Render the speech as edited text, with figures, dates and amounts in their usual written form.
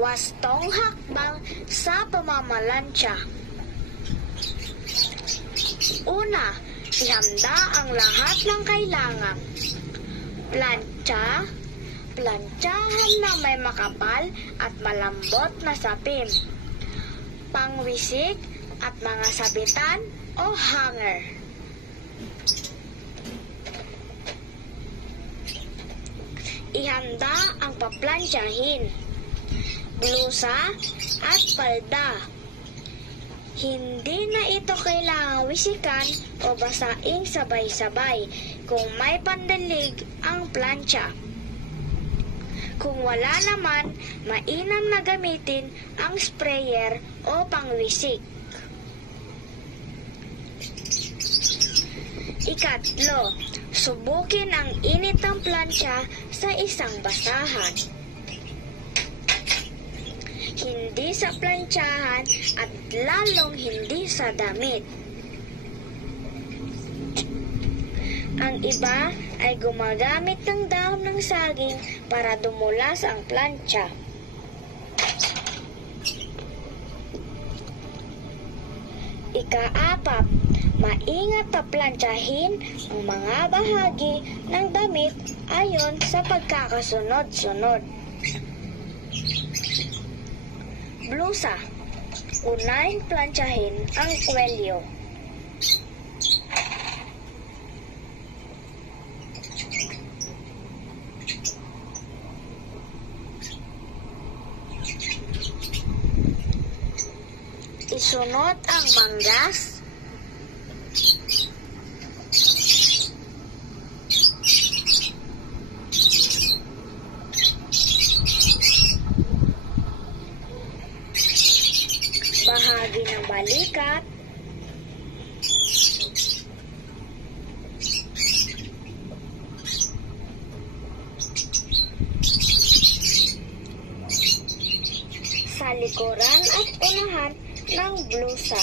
wastong hakbang sa pamamalansya. Una, ihanda ang lahat ng kailangan. Plantsa, plantsahan na may makapal at malambot na sapin. Pangwisik at mga sabitan o hanger. Ihanda ang paplantsahin. Blusa at palda. Hindi na ito kailangang wisikan o basaing sabay-sabay kung may pandalig ang plantsa. Kung wala naman, mainam na gamitin ang sprayer o pangwisik. Ikatlo, subukin ang init ng plantsa sa isang basahan. Hindi sa plantsahan at lalong hindi sa damit. Ang iba ay gumagamit ng dahon ng saging para dumulas ang plantsa. Ika-apat, maingat na plantsahin ang mga bahagi ng damit ayon sa pagkakasunod-sunod. Blusa, unahing plantsahin ang kwelyo. Isunod ang manggas. Bahagi ng balikat. Sa likuran at unahan ng blusa.